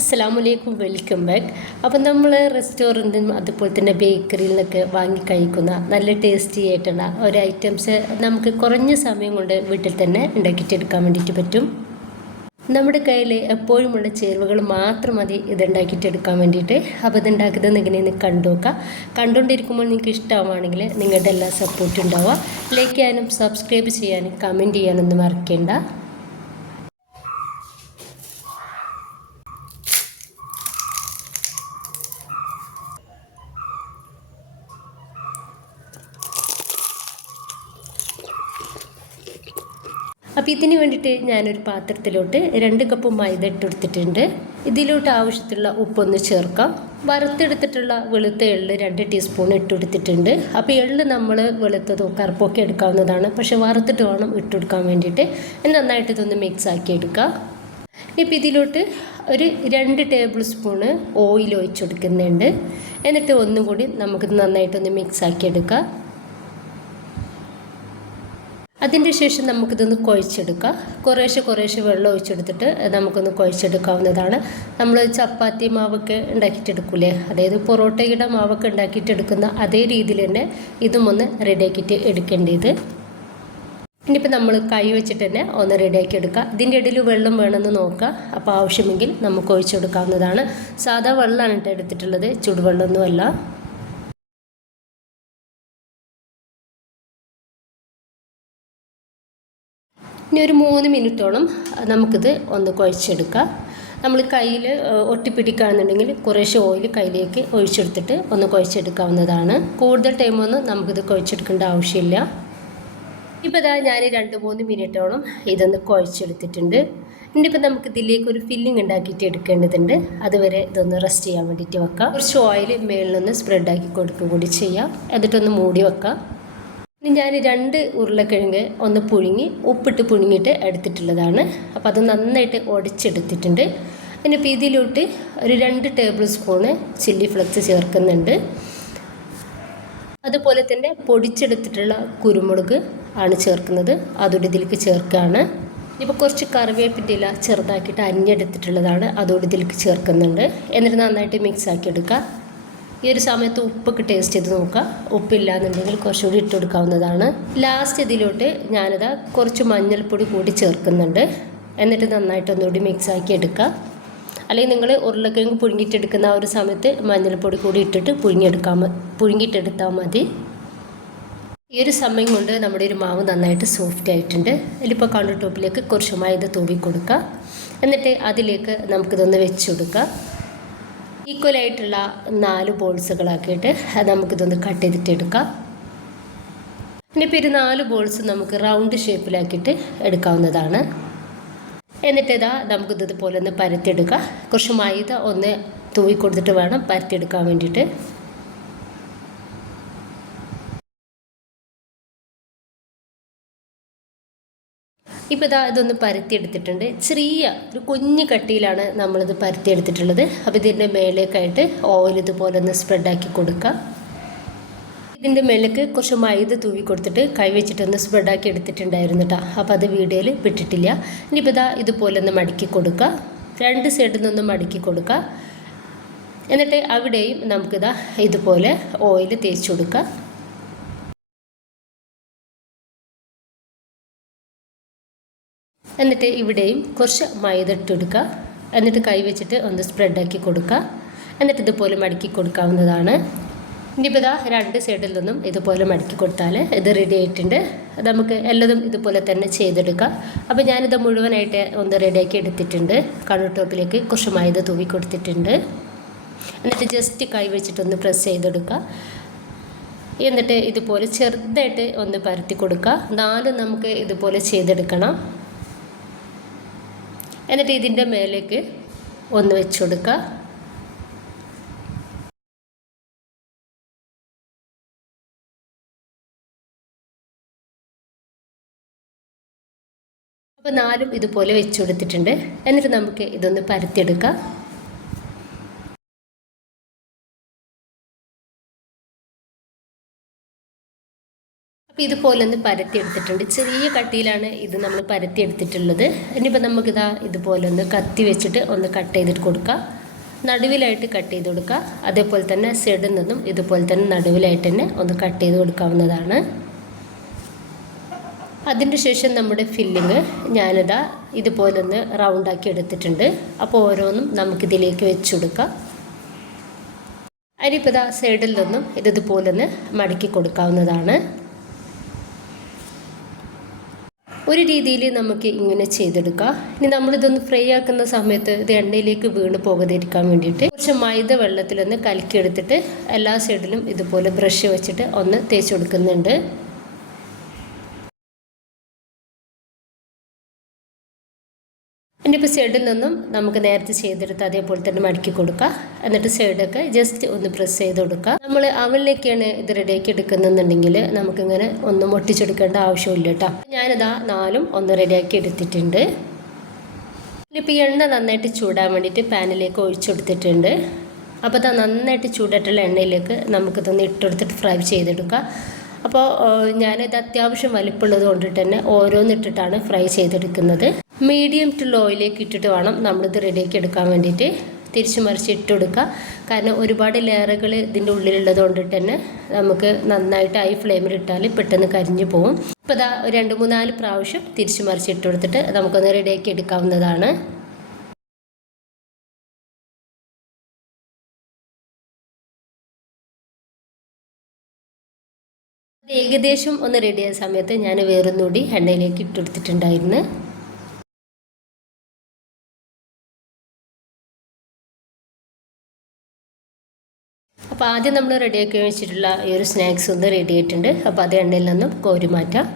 അസ്സലാമലൈക്കും, welcome back. അപ്പം നമ്മൾ റെസ്റ്റോറൻറ്റിൽ അതുപോലെ തന്നെ ബേക്കറിയിൽ നിന്നൊക്കെ വാങ്ങി കഴിക്കുന്ന നല്ല ടേസ്റ്റി ആയിട്ടുള്ള ഒരു ഐറ്റംസ് നമുക്ക് കുറഞ്ഞ സമയം കൊണ്ട് വീട്ടിൽ തന്നെ ഉണ്ടാക്കിയിട്ടെടുക്കാൻ വേണ്ടിയിട്ട് പറ്റും. നമ്മുടെ കയ്യിൽ എപ്പോഴുമുള്ള ചേരുവകൾ മാത്രം മതി ഇതുണ്ടാക്കിയിട്ടെടുക്കാൻ വേണ്ടിയിട്ട്. അപ്പോൾ ഇതുണ്ടാക്കുന്നത് എങ്ങനെയെന്ന് കണ്ടുനോക്കാം. കണ്ടുകൊണ്ടിരിക്കുമ്പോൾ നിങ്ങൾക്ക് ഇഷ്ടമാണെങ്കിൽ നിങ്ങളുടെ എല്ലാ സപ്പോർട്ടും ഉണ്ടാവുക. ലൈക്ക് ചെയ്യാനും സബ്സ്ക്രൈബ് ചെയ്യാനും കമൻറ്റ് ചെയ്യാനൊന്നും മറക്കേണ്ട. അപ്പോൾ ഇതിന് വേണ്ടിയിട്ട് ഞാനൊരു പാത്രത്തിലോട്ട് 2 കപ്പ് മൈദ ഇട്ടെടുത്തിട്ടുണ്ട്. ഇതിലോട്ട് ആവശ്യത്തിലുള്ള ഉപ്പൊന്ന് ചേർക്കാം. വറുത്തെടുത്തിട്ടുള്ള വെളുത്ത എള്ള് 2 ടീസ്പൂൺ ഇട്ടെടുത്തിട്ടുണ്ട്. അപ്പോൾ എള്ള് നമ്മൾ വെളുത്തതോ കറുപ്പൊക്കെ എടുക്കാവുന്നതാണ്, പക്ഷെ വറുത്തിട്ട് വേണം ഇട്ടെടുക്കാൻ വേണ്ടിയിട്ട്. നന്നായിട്ട് ഇതൊന്ന് മിക്സ് ആക്കി എടുക്കാം. ഇപ്പോൾ ഇതിലോട്ട് ഒരു 2 ടേബിൾ സ്പൂണ് ഓയിൽ ഒഴിച്ചെടുക്കുന്നുണ്ട്. എന്നിട്ട് ഒന്നും കൂടി നമുക്കിത് നന്നായിട്ടൊന്ന് മിക്സ് ആക്കി എടുക്കാം. അതിൻ്റെ ശേഷം നമുക്കിതൊന്ന് കുഴച്ചെടുക്കാം. കുറേശ്ശെ വെള്ളം ഒഴിച്ചെടുത്തിട്ട് നമുക്കൊന്ന് കുഴച്ചെടുക്കാവുന്നതാണ്. നമ്മൾ ചപ്പാത്തി മാവൊക്കെ ഉണ്ടാക്കിയിട്ടെടുക്കൂലേ, അതായത് പൊറോട്ടയുടെ മാവൊക്കെ ഉണ്ടാക്കിയിട്ടെടുക്കുന്ന അതേ രീതിയിൽ തന്നെ ഇതും ഒന്ന് റെഡിയാക്കിയിട്ട് എടുക്കേണ്ടത്. ഇനിയിപ്പോൾ നമ്മൾ കൈ വെച്ചിട്ട് തന്നെ ഒന്ന് റെഡിയാക്കി എടുക്കുക. ഇതിൻ്റെ ഇടയിൽ വെള്ളം വേണമെന്ന് നോക്കുക. അപ്പോൾ ആവശ്യമെങ്കിൽ നമുക്ക് ഒഴിച്ചെടുക്കാവുന്നതാണ്. സാധാ വെള്ളമാണ് എടുത്തിട്ടുള്ളത്, ചുടുവെള്ളമൊന്നുമല്ല. ഇനി ഒരു 3 മിനിറ്റോളം നമുക്കിത് ഒന്ന് കുഴച്ചെടുക്കാം. നമ്മൾ കയ്യിൽ ഒട്ടിപ്പിടിക്കുകയാണെന്നുണ്ടെങ്കിൽ കുറേശ്ശെ ഓയിൽ കയ്യിലേക്ക് ഒഴിച്ചെടുത്തിട്ട് ഒന്ന് കുഴച്ചെടുക്കാവുന്നതാണ്. കൂടുതൽ ടൈമൊന്നും നമുക്കിത് കുഴച്ചെടുക്കേണ്ട ആവശ്യമില്ല. ഇപ്പോൾ ഇതാ ഞാൻ 2-3 മിനിറ്റോളം ഇതൊന്ന് കുഴച്ചെടുത്തിട്ടുണ്ട്. ഇനിയിപ്പോൾ നമുക്ക് ഇതിലേക്ക് ഒരു ഫില്ലിംഗ് ഉണ്ടാക്കിയിട്ട് എടുക്കേണ്ടതുണ്ട്. അതുവരെ ഇതൊന്ന് റെസ്റ്റ് ചെയ്യാൻ വേണ്ടിയിട്ട് വെക്കാം. കുറച്ച് ഓയിൽ മേളിലൊന്ന് സ്പ്രെഡാക്കി കൊടുക്കുക കൂടി ചെയ്യാം. എന്നിട്ടൊന്ന് മൂടി വെക്കാം. ഇനി ഞാൻ 2 ഉരുളക്കിഴങ്ങ് ഒന്ന് പുഴുങ്ങി ഉപ്പിട്ട് പുഴുങ്ങിയിട്ട് എടുത്തിട്ടുള്ളതാണ്. അപ്പോൾ അത് നന്നായിട്ട് ഉടച്ചെടുത്തിട്ടുണ്ട്. ഇനിയിപ്പോൾ ഇതിലോട്ട് ഒരു 2 ടേബിൾ സ്പൂണ് ചില്ലി ഫ്ലെക്സ് ചേർക്കുന്നുണ്ട്. അതുപോലെ തന്നെ പൊടിച്ചെടുത്തിട്ടുള്ള കുരുമുളക് ആണ് ചേർക്കുന്നത്, അതോടെ ഇതിലേക്ക് ചേർക്കുകയാണ്. ഇപ്പോൾ കുറച്ച് കറിവേപ്പിൻ്റെ ഇല ചെറുതാക്കിയിട്ട് അരിഞ്ഞെടുത്തിട്ടുള്ളതാണ്, അതോടെ ഇതിലേക്ക് ചേർക്കുന്നുണ്ട്. എന്നിട്ട് നന്നായിട്ട് മിക്സ് ആക്കി എടുക്കുക. ഈ ഒരു സമയത്ത് ഉപ്പൊക്കെ ടേസ്റ്റ് ചെയ്ത് നോക്കുക. ഉപ്പില്ല എന്നുണ്ടെങ്കിൽ കുറച്ചുകൂടി ഇട്ട് കൊടുക്കാവുന്നതാണ്. ലാസ്റ്റ് ഇതിലോട്ട് ഞാനിതാ കുറച്ച് മഞ്ഞൾപ്പൊടി കൂടി ചേർക്കുന്നുണ്ട്. എന്നിട്ട് നന്നായിട്ട് ഒന്നുകൂടി മിക്സ് ആക്കി എടുക്കുക. അല്ലെങ്കിൽ നിങ്ങൾ ഉരുളക്കിഴങ്ങ് പുഴുങ്ങിയിട്ടെടുക്കുന്ന ആ ഒരു സമയത്ത് മഞ്ഞൾപ്പൊടി കൂടി ഇട്ടിട്ട് പുഴുങ്ങിയിട്ടെടുത്താൽ മതി. ഈ ഒരു സമയം കൊണ്ട് നമ്മുടെ ഒരു മാവ് നന്നായിട്ട് സോഫ്റ്റ് ആയിട്ടുണ്ട്. ഇതിലിപ്പോൾ കൗണ്ടർ ടോപ്പിലേക്ക് കുറച്ച് മൈദ തൂവി കൊടുക്കുക. എന്നിട്ട് അതിലേക്ക് നമുക്കിതൊന്ന് വെച്ച് കൊടുക്കുക. ഈക്വലായിട്ടുള്ള 4 ബോൾസുകളാക്കിയിട്ട് നമുക്കിതൊന്ന് കട്ട് ചെയ്തിട്ടെടുക്കാം. ഇനിയിപ്പോൾ ഒരു 4 ബോൾസ് നമുക്ക് റൗണ്ട് ഷേപ്പിലാക്കിയിട്ട് എടുക്കാവുന്നതാണ്. എന്നിട്ട് ഇതാ നമുക്കിതുപോലെ ഒന്ന് പരത്തിയെടുക്കാം. കുറച്ച് മൈദ ഒന്ന് തൂവി കൊടുത്തിട്ട് വേണം പരത്തിയെടുക്കാൻ വേണ്ടിയിട്ട്. ഇപ്പോൾ ഇതൊന്ന് പരത്തിയെടുത്തിട്ടുണ്ട്. ഒരു കുഞ്ഞ് കട്ടിയിലാണ് നമ്മളിത് പരത്തിയെടുത്തിട്ടുള്ളത്. അപ്പോൾ ഇതിൻ്റെ മേലേക്കായിട്ട് ഓയിൽ ഇതുപോലെ ഒന്ന് സ്പ്രെഡാക്കി കൊടുക്കുക. ഇതിൻ്റെ മേലേക്ക് കുറച്ച് മൈദ തൂവി കൊടുത്തിട്ട് കൈ വെച്ചിട്ടൊന്ന് സ്പ്രെഡാക്കി എടുത്തിട്ടുണ്ടായിരുന്നു കേട്ടോ. അപ്പോൾ അത് വീഡിയോയിൽ വിട്ടിട്ടില്ല. ഇനിയിപ്പോൾ ഇതുപോലെ ഒന്ന് മടക്കി കൊടുക്കുക. 2 സൈഡിൽ നിന്നും മടക്കി കൊടുക്കുക. എന്നിട്ട് അവിടെയും ഇതുപോലെ ഓയിൽ തേച്ച് കൊടുക്കുക. എന്നിട്ട് ഇവിടെയും കുറച്ച് മൈദ ഇട്ടെടുക്കുക. എന്നിട്ട് കൈ വെച്ചിട്ട് ഒന്ന് സ്പ്രെഡാക്കി കൊടുക്കുക. എന്നിട്ട് ഇതുപോലെ മടക്കി കൊടുക്കാവുന്നതാണ്. ഇനിയിപ്പോൾ 2 സൈഡിൽ നിന്നും ഇതുപോലെ മടക്കി കൊടുത്താൽ ഇത് റെഡി ആയിട്ടുണ്ട്. നമുക്ക് എല്ലതും ഇതുപോലെ തന്നെ ചെയ്തെടുക്കാം. അപ്പോൾ ഞാനിത് മുഴുവനായിട്ട് ഒന്ന് റെഡിയാക്കി എടുത്തിട്ടുണ്ട്. കൗണ്ടർ ടോപ്പിലേക്ക് കുറച്ച് മൈദ തൂവി കൊടുത്തിട്ടുണ്ട്. എന്നിട്ട് ജസ്റ്റ് കൈ വെച്ചിട്ടൊന്ന് പ്രസ് ചെയ്തെടുക്കുക. എന്നിട്ട് ഇതുപോലെ ചെറുതായിട്ട് ഒന്ന് പരത്തി കൊടുക്കുക. 4 നമുക്ക് ഇതുപോലെ ചെയ്തെടുക്കണം. എന്നിട്ട് ഇതിൻ്റെ മേലേക്ക് ഒന്ന് വെച്ച് കൊടുക്കുക. അപ്പോൾ 4 ഇതുപോലെ വെച്ച് കൊടുത്തിട്ടുണ്ട്. എന്നിട്ട് നമുക്ക് ഇതൊന്ന് പരത്തിയെടുക്കാം. ഇതുപോലെ ഒന്ന് പരത്തിയെടുത്തിട്ടുണ്ട്. ചെറിയ കട്ടിയിലാണ് ഇത് നമ്മൾ പരത്തിയെടുത്തിട്ടുള്ളത്. ഇനിയിപ്പോൾ നമുക്കിതാ ഇതുപോലെ ഒന്ന് കത്തി വെച്ചിട്ട് ഒന്ന് കട്ട് ചെയ്തിട്ട് കൊടുക്കാം. നടുവിലായിട്ട് കട്ട് ചെയ്ത് കൊടുക്കുക. അതേപോലെ തന്നെ സൈഡിൽ നിന്നും ഇതുപോലെ തന്നെ നടുവിലായിട്ട് തന്നെ ഒന്ന് കട്ട് ചെയ്ത് കൊടുക്കാവുന്നതാണ്. അതിന് ശേഷം നമ്മുടെ ഫില്ലിങ് ഞാനിതാ ഇതുപോലെ ഒന്ന് റൗണ്ടാക്കി എടുത്തിട്ടുണ്ട്. അപ്പോൾ ഓരോന്നും നമുക്കിതിലേക്ക് വെച്ച് കൊടുക്കാം. അതിനിപ്പോൾ ഇതാ സൈഡിൽ നിന്നും ഇതുപോലെ ഒന്ന് മടക്കി കൊടുക്കാവുന്നതാണ്. ഒരു രീതിയിൽ നമുക്ക് ഇങ്ങനെ ചെയ്തെടുക്കാം. ഇനി നമ്മളിതൊന്ന് ഫ്രൈ ആക്കുന്ന സമയത്ത് ഇത് എണ്ണയിലേക്ക് വീണ് പോകാതിരിക്കാൻ വേണ്ടിയിട്ട് കുറച്ച് മൈദ വെള്ളത്തിലൊന്ന് കലക്കിയെടുത്തിട്ട് എല്ലാ സൈഡിലും ഇതുപോലെ ബ്രഷ് വെച്ചിട്ട് ഒന്ന് തേച്ച് കൊടുക്കുന്നുണ്ട്. ഇനിയിപ്പോൾ സൈഡിൽ നിന്നും നമുക്ക് നേരത്തെ ചെയ്തെടുത്ത് അതേപോലെ തന്നെ മടക്കി കൊടുക്കുക. എന്നിട്ട് സൈഡൊക്കെ ജസ്റ്റ് ഒന്ന് പ്രസ് ചെയ്ത് കൊടുക്കുക. നമ്മൾ അവനിലേക്കാണ് ഇത് റെഡിയാക്കി എടുക്കുന്നുണ്ടെങ്കിൽ നമുക്കിങ്ങനെ ഒന്നും ഒട്ടിച്ചെടുക്കേണ്ട ആവശ്യമില്ല കേട്ടോ. ഞാനിതാ 4 ഒന്ന് റെഡിയാക്കി എടുത്തിട്ടുണ്ട്. ഇനിയിപ്പോൾ എണ്ണ നന്നായിട്ട് ചൂടാൻ വേണ്ടിയിട്ട് പാനിലേക്ക് ഒഴിച്ചെടുത്തിട്ടുണ്ട്. അപ്പോൾ ഇതാ നന്നായിട്ട് ചൂടായിട്ടുള്ള എണ്ണയിലേക്ക് നമുക്കിതൊന്ന് ഇട്ടെടുത്തിട്ട് ഫ്രൈ ചെയ്തെടുക്കുക. അപ്പോൾ ഞാനിത് അത്യാവശ്യം വലിപ്പമുള്ളത് കൊണ്ടിട്ട് തന്നെ ഓരോന്നിട്ടിട്ടാണ് ഫ്രൈ ചെയ്തെടുക്കുന്നത്. മീഡിയം ടു ലോയിലേക്ക് ഇട്ടിട്ട് വേണം നമ്മളിത് റെഡിയാക്കി എടുക്കാൻ വേണ്ടിയിട്ട്. തിരിച്ച് മറിച്ച് ഇട്ട് കൊടുക്കുക. കാരണം ഒരുപാട് ലെയറുകൾ ഇതിൻ്റെ ഉള്ളിലുള്ളത് കൊണ്ടിട്ട് തന്നെ നമുക്ക് നന്നായിട്ട് ഹൈ ഫ്ലെയിമിൽ ഇട്ടാൽ പെട്ടെന്ന് കരിഞ്ഞു പോകും. ഇപ്പോൾ ഇതാ 2-3-4 പ്രാവശ്യം തിരിച്ച് മറിച്ച് ഇട്ട് കൊടുത്തിട്ട് നമുക്കൊന്ന് റെഡിയാക്കി എടുക്കാവുന്നതാണ്. ഏകദേശം ഒന്ന് റെഡിയായ സമയത്ത് ഞാൻ വേറൊന്നുകൂടി എണ്ണയിലേക്ക് ഇട്ടെടുത്തിട്ടുണ്ടായിരുന്നു. അപ്പോൾ ആദ്യം നമ്മൾ റെഡിയാക്കി വെച്ചിട്ടുള്ള ഈ ഒരു സ്നാക്സ് ഒന്ന് റെഡി ആയിട്ടുണ്ട്. അപ്പോൾ അത് എണ്ണയിൽ നിന്നും കോരി മാറ്റാം.